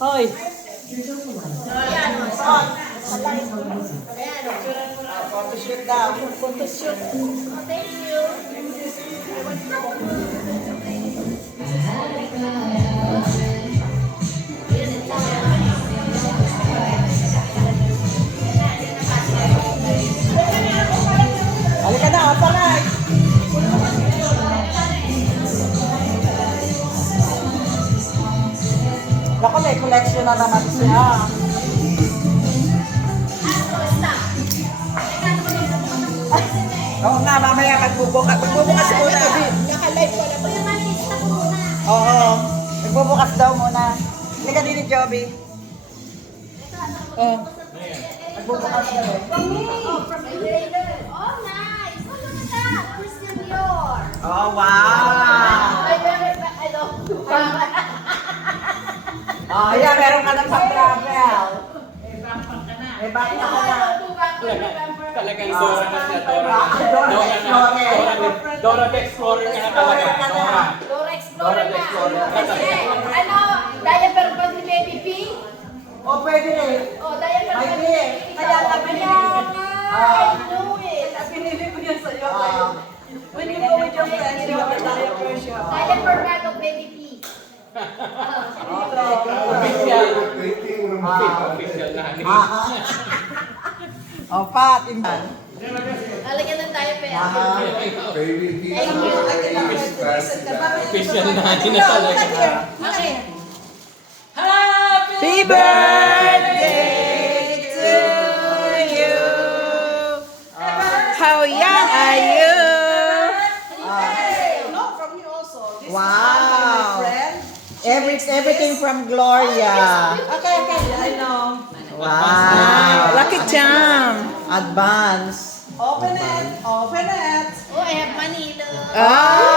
Hoy. Photoshoot daw. Photoshoot. Thank you. Halika na, palay. Naku, may collection na naman siya. Oo nga, mamaya magbubukas. Magbubukas muna. Naka-live pala. Kuya Manis, ako muna. Oo. Magbubukas daw muna. Halika din ni Joby. Oh. Magbubukas daw eh. From Invader. Oh, nice. Oh, look at that. Christian Dior. Oh, wow. Hello. Oh, yeah, meron ka ng pang-travel. May backpack ka na. Talagang Dora na siya, Dora. Dora Explorer. Dora the Explorer ka na talaga. Explorer ka na. Dora Explorer Dora the na. Explorer. Kasi, ano, diaper ba ni Baby P? Oh, pwede rin. Oh, diaper ba Ay, ni di. Baby P? Kaya lang binili ko. I knew it. Pinili ko yan sa'yo. When you go with your friends, you have a diaper shop. Diaper bag of Baby P. Official. Official na. Oh, Pat, imban. Lalagyan ng diaper. Baby, Thank you. Official na na talaga. Okay. Happy birthday to you. How young are you? No, from you also. This wow. Everything from Gloria. Okay, I know. Wow. Lucky charm. Advance. Open it. Open it. Oh, I have money. Look. Ah!